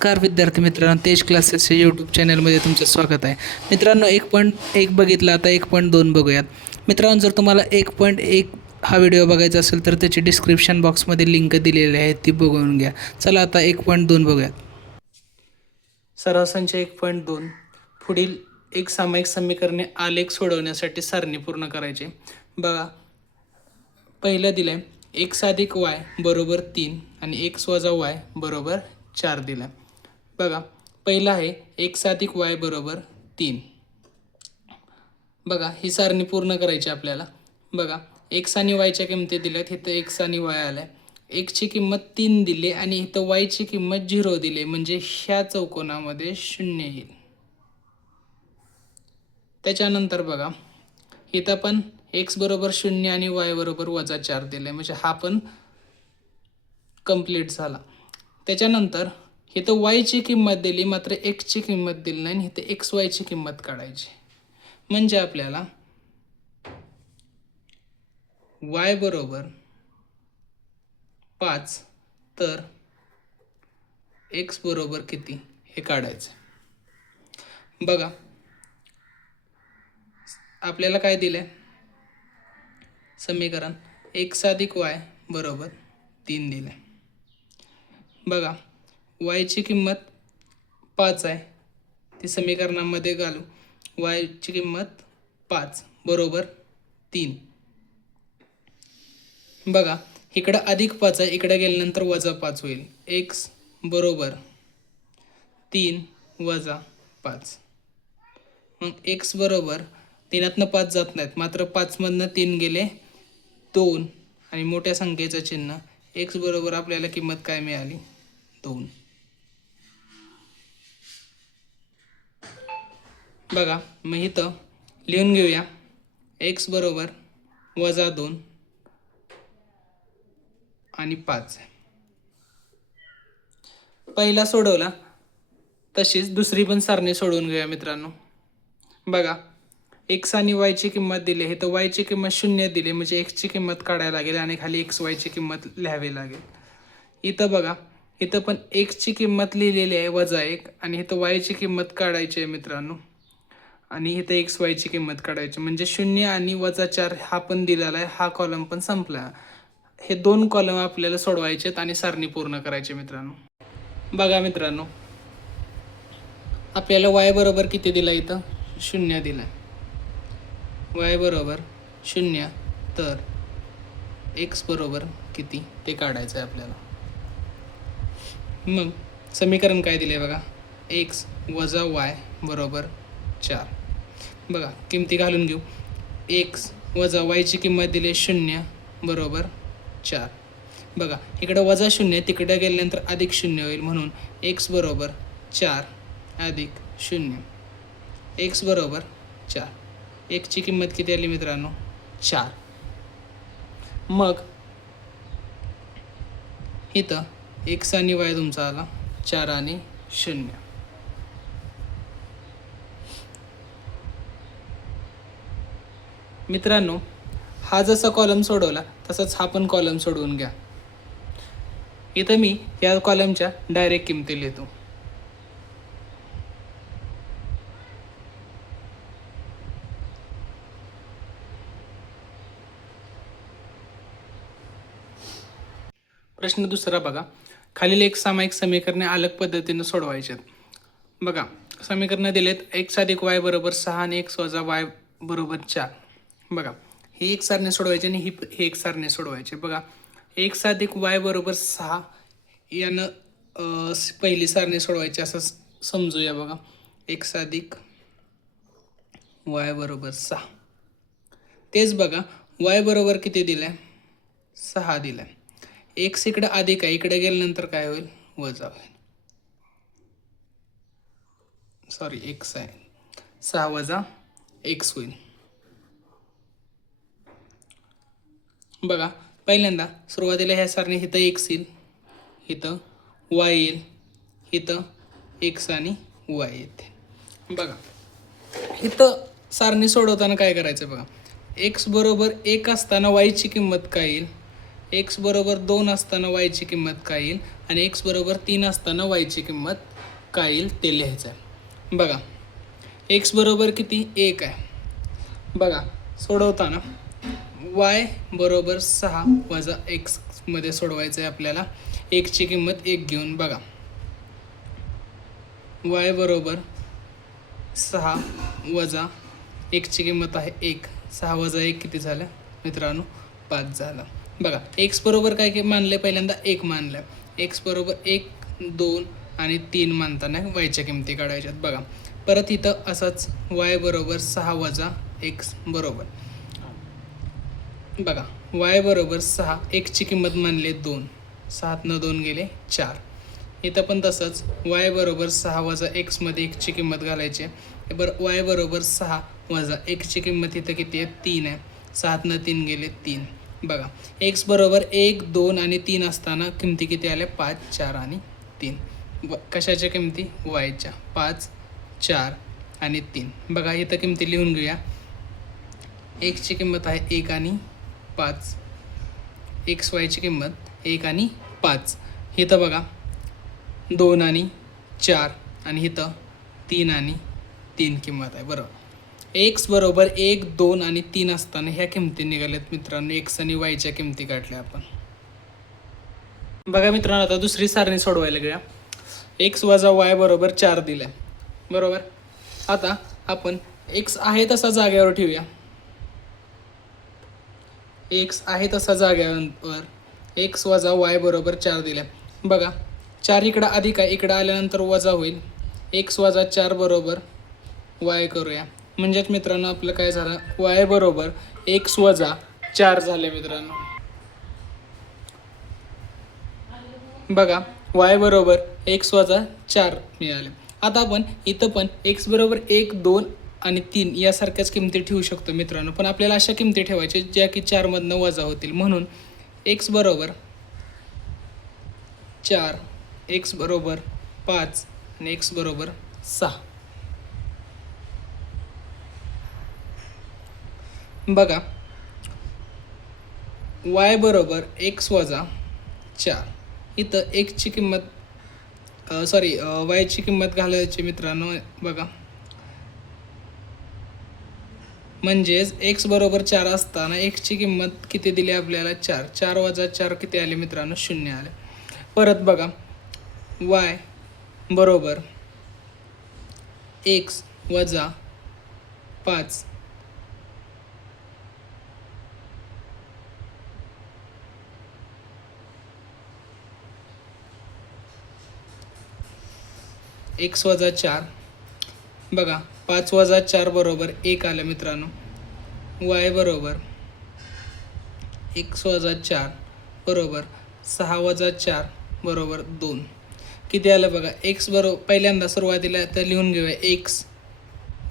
नमस्कार विद्यार्थी मित्रांनो, तेज क्लासेसच्या यूट्यूब चॅनलमध्ये तुमचं स्वागत आहे. मित्रांनो, 1.1 बघितला, आता 1.2 बघूयात. मित्रांनो, जर तुम्हाला 1.1 हा व्हिडिओ बघायचा असेल तर त्याची डिस्क्रिप्शन बॉक्समध्ये लिंक दिलेली आहे, ती बघून घ्या. चला आता 1.2 बघूयात. सराव संच 1.2 पुढील एक सामायिक समीकरणे आलेख सोडवण्यासाठी सारणी पूर्ण करायचे. बघा, पहिलं दिलं आहे एक्स अधिक वाय बरोबर 3 आणि एक्स वजा वाय बरोबर 4 दिला. बघा, पहिलं आहे एक्स अधिक वाय बरोबर 3. बघा, ही सारणी पूर्ण करायची आपल्याला. बघा, एक्स आणि वायच्या किमती दिल्यात. इथं एक्स आणि वाय आल्या. एक्सची किंमत 3 दिली आणि इथं वायची किंमत 0 दिली, म्हणजे ह्या चौकोनामध्ये 0 येईल. त्याच्यानंतर बघा, इथं पण एक्स बरोबर 0 आणि वाय बरोबर वजा 4 दिले, म्हणजे हा पण कंप्लीट झाला. त्याच्यानंतर इथं वायची किंमत दिली, मात्र एक्सची किंमत दिली नाही. इथं एक्स वायची किंमत काढायची, म्हणजे आपल्याला वाय बरोबर 5 तर एक्स बरोबर किती हे काढायचं. बघा, आपल्याला काय दिलंय समीकरण, एक्स अधिक वाय बरोबर 3 दिलंय. बघा, वायची किंमत 5 आहे, ती समीकरणामध्ये घालू. वायची किंमत 5 बरोबर 3. बघा, इकडं अधिक 5 आहे, इकडे गेल्यानंतर वजा 5 होईल. एक्स बरोबर 3 वजा 5. मग एक्स बरोबर 3तनं 5 जात नाहीत, मात्र 5मधनं 3 गेले 2 आणि मोठ्या संख्येचं चिन्ह. एक्स बरोबर आपल्याला किंमत काय मिळाली, 2. बघा, मग इथं लिहून घेऊया, एक्स बरोबर वजा 2 आणि 5. पहिला सोडवला तशीच दुसरी पण सारणी सोडवून घेऊया मित्रांनो. बघा, एक्स आणि वायची किंमत दिली आहे, तर वायची किंमत 0 दिली, म्हणजे एक्सची किंमत काढायला लागेल आणि खाली एक्स वायची किंमत लिहावी लागेल. इथं बघा, इथं पण एक्सची किंमत लिहिलेली आहे वजा 1 आणि इथं वायची किंमत काढायची आहे मित्रांनो, आणि इथं एक्स वायची किंमत काढायची, म्हणजे 0 आणि वजा 4 हा पण दिलेला आहे. हा कॉलम पण संपला. हे 2 कॉलम आपल्याला सोडवायचे आहेत आणि सारणी पूर्ण करायची मित्रांनो. बघा मित्रांनो, आपल्याला वाय बरोबर किती दिला, इथं 0 दिला. वाय बरोबर 0 तर एक्स बरोबर किती ते काढायचं आहे आपल्याला. मग समीकरण काय दिले बघा, एक्स वजा वाय बरोबर 4. बघा, किमती घालून घेऊ. एक्स वजा वायची किंमत दिली 0 बरोबर 4. बघा, इकडं वजा 0, तिकडे गेल्यानंतर अधिक 0 होईल, म्हणून एक्स बरोबर 4 अधिक 0. एक्स बरोबर 4. एक्सची किंमत किती आली मित्रांनो, 4. मग इथं एक्स आणि वाय तुमचा आला 4 आणि 0. मित्रांनो, हा जसा कॉलम सोडवला तसाच हा पण कॉलम सोडवून घ्या. इथं मी या कॉलमच्या डायरेक्ट किमती लिहितो. प्रश्न दुसरा बघा, खालील एक सामायिक समीकरणे अलग पद्धतीने सोडवायचे आहेत. बघा, समीकरणं दिलेत, एक्स अधिक वाय बरोबर 6 आणि एक्स वजा वाय बरोबर 4. बघा, ही एक सारणी सोडवायची आणि ही एक सारणी सोडवायची. बघा, एक्स अधिक वाय बरोबर 6 यानं पहिली सारणी सोडवायची असं समजूया. बघा, एक्स अधिक वाय बरोबर 6. तेच बघा, वाय बरोबर किती दिलं, 6 दिलं. एक्स इकडे अधिक आहे, इकडे गेल्यानंतर काय होईल, वजा होईल. सॉरी, एक्स आहे, 6 वजा एक्स होईल. बघा, पहिल्यांदा सुरुवातीला ह्या सारणी इथं एक्स येईल, इथं वाय येईल, इथं एक्स आणि वाय येते. बघा, इथं सारणी सोडवताना काय करायचं बघा, एक्स बरोबर 1 असताना वायची किंमत काय येईल, एक्स बरोबर 2 असताना वायची किंमत काय येईल आणि एक्स बरोबर 3 असताना वायची किंमत काय येईल ते लिहायचं आहे. बघा एक्स बरोबर किती 1 आहे. बघा सोडवताना वाय बरोबर 6 वजा एक्समध्ये सोडवायचं आहे आपल्याला. एक्सची किंमत 1 घेऊन बघा वाय बरोबर 6 वजा एक्सची किंमत आहे 1. 6 वजा 1 किती झालं मित्रांनो 5 झालं. बघा एक्स बरोबर काय मानलं पहिल्यांदा 1 मानलं. एक्स बरोबर 1 2 आणि 3 मानताना वायच्या किमती काढायच्यात. बघा परत इथं असंच वाय बरोबर 6 वजा एक्स बरोबर बघा वाय बरोबर 6 एक्सची किंमत मानले 2. 7 2 गेले 4. इथं पण तसंच वाय बरोबर 6 वजा एक्समध्ये एक्सची किंमत घालायची आहे. बरं वाय बरोबर 6 वजा एक्सची किंमत इथं किती आहे 3 आहे. 7 3 गेले 3. बघा एक्स बरोबर 1 2 आणि 3 असताना किमती किती आल्या 5 4 आणि 3. कशाच्या किमती वायच्या 5 4 आणि 3. बघा इथं किमती लिहून घेऊया. एक्सची किंमत आहे 1 आणि 5. एक्स वायची किंमत 1 आणि 5. इथं बघा 2 आणि 4 आणि इथं 3 आणि 3 किंमत आहे. बरोबर एक्स बरोबर 1 2 आणि 3 असताना ह्या किमती निघाल्यात मित्रांनो. एक्स आणि वायच्या किमती काढल्या आपण. बघा मित्रांनो आता दुसरी सारणी सोडवायला गेल्या. एक्स वजा वाय बरोबर 4 दिल्या बरोबर. आता आपण एक्स आहे तसा जागेवर ठेवूया. एक्स आहे तसा जागेवर एक्स वजा वाय बरोबर 4 दिल्या. बघा 4 इकडं अधिक आहे, इकडं आल्यानंतर वजा होईल. एक्स वजा 4 बरोबर वाय करूया. म्हणजेच मित्रांनो आपलं काय झालं वाय बरोबर एक्स वजा 4 झाले मित्रांनो. बघा वाय बरोबर एक्स वजा 4 मिळाले. आता आपण इथं पण एक्स बरोबर 1 2 आणि 3 यासारख्याच किमती ठेवू शकतो मित्रांनो. पण आपल्याला अशा किमती ठेवायच्या ज्या की 4मधनं वजा होतील. म्हणून एक्स बरोबर 4 एक्स बरोबर 5 आणि एक्स बरोबर 6. बघा वाय बरोबर एक्स वजा 4. इथं एक्सची किंमत वायची किंमत घालायची मित्रांनो. बघा म्हणजेच एक्स बरोबर 4 असताना एक्सची किंमत किती दिली आपल्याला 4. 4 वजा 4 किती आले मित्रांनो 0 आले. परत बघा वाय बरोबर एक्स वजा 5 एक्स वजा 4. बघा 5 वजा 4 बरोबर 1 आलं मित्रांनो. वाय बरोबर एक्स वजा 4 बरोबर 6 वजा 4 बरोबर 2 किती आलं बघा. एक्स बरोबर पहिल्यांदा सुरुवातीला तर लिहून घेऊया एक्स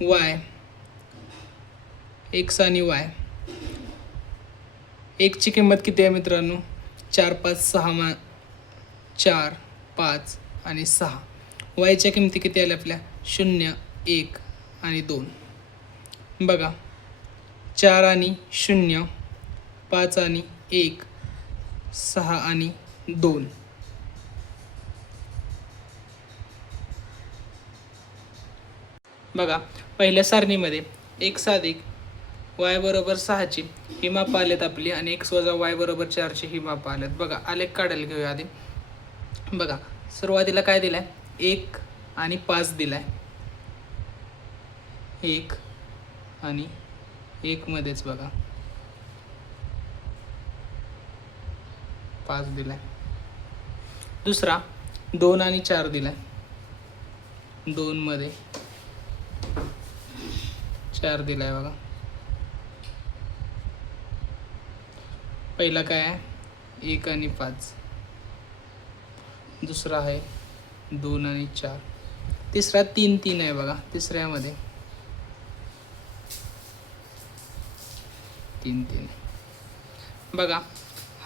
वाय एक्स आणि वाय. एक्सची किंमत किती आहे मित्रांनो 4 5 6 4 5 आणि 6. वायच्या किमती किती आल्या आपल्या 0 1 आणि 2. बघा 4 आणि 0 5 आणि 1 6 आणि 2. बघा पहिल्या सारणीमध्ये एक्स अधिक वाय बरोबर 6ची ही मापं आलेत आपली आणि एक्स वजा वाय बरोबर 4ची ही मापं आलेत. बघा आलेख काढायला घेऊया आधी. बघा सुरुवातीला काय दिलं आहे 1 आणि 5 दिला आहे. 1 आणि 1 मध्येच बघा 5 दिला आहे. दुसरा 2 आणि 4 दिला आहे. 2 मध्ये 4 दिला आहे बघा. पहिला काय आहे 1 आणि 5. दुसरा आहे 2 आणि 4. तिसरा 3 3 आहे बघा. तिसऱ्यामध्ये 3 3. बघा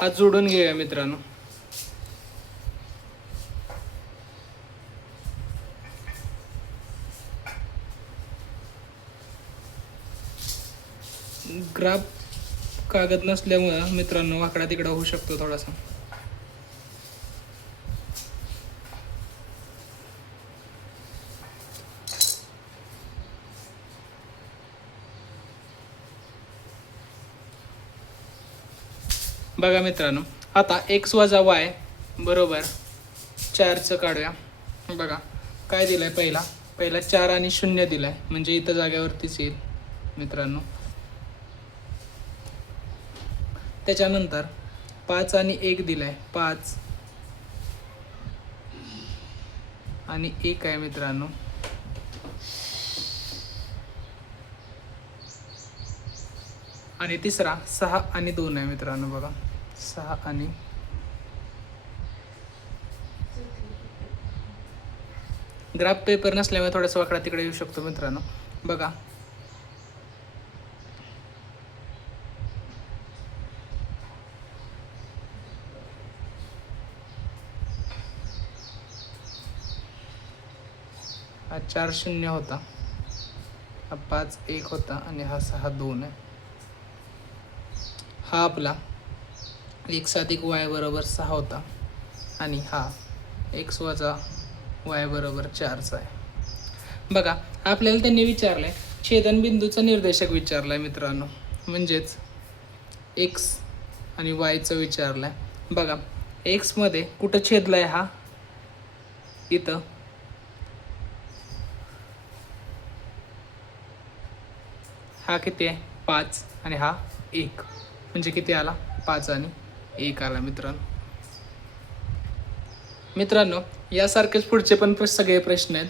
हा जोडून घेऊया मित्रांनो. ग्राफ कागद नसल्यामुळं मित्रांनो वाकडा तिकडा होऊ शकतो थोडासा. बघा मित्रांनो, आता x वजा y बरोबर 4चं काढूया. बघा काय दिलंय, पहिला 4 आणि 0 दिलाय, म्हणजे इथं जागेवरतीच येईल मित्रांनो. त्याच्यानंतर 5 आणि 1 दिलाय, 5 आणि 1 आहे मित्रांनो. आणि तिसरा 6 आणि 2 आहे मित्रांनो. बघा 6 आणि ग्राफ पेपर नसल्यामुळे थोडासा वाकडा तिकडे येऊ शकतो मित्रांनो. बघा हा 4 0 होता, हा 5 1 होता आणि हा 6 2 आहे. हा आपला x अधिक y बरोबर 6 होता आणि हा x वजा y बरोबर 4चा आहे. बघा आपल्याला त्यांनी विचारलंय छेदनबिंदूचं निर्देशक विचारलाय मित्रांनो, म्हणजेच x आणि yचं विचारलंय. बघा x मध्ये कुठं छेदलाय, हा इथं. हा किती आहे 5 आणि हा 1, म्हणजे किती आला 5 आणि 1 आला मित्रांनो. यासारखेच पुढचे पण सगळे प्रश्न आहेत.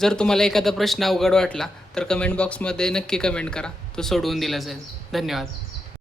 जर तुम्हाला एखादा प्रश्न अवघड वाटला तर कमेंट बॉक्समध्ये नक्की कमेंट करा, तो सोडवून दिला जाईल. धन्यवाद.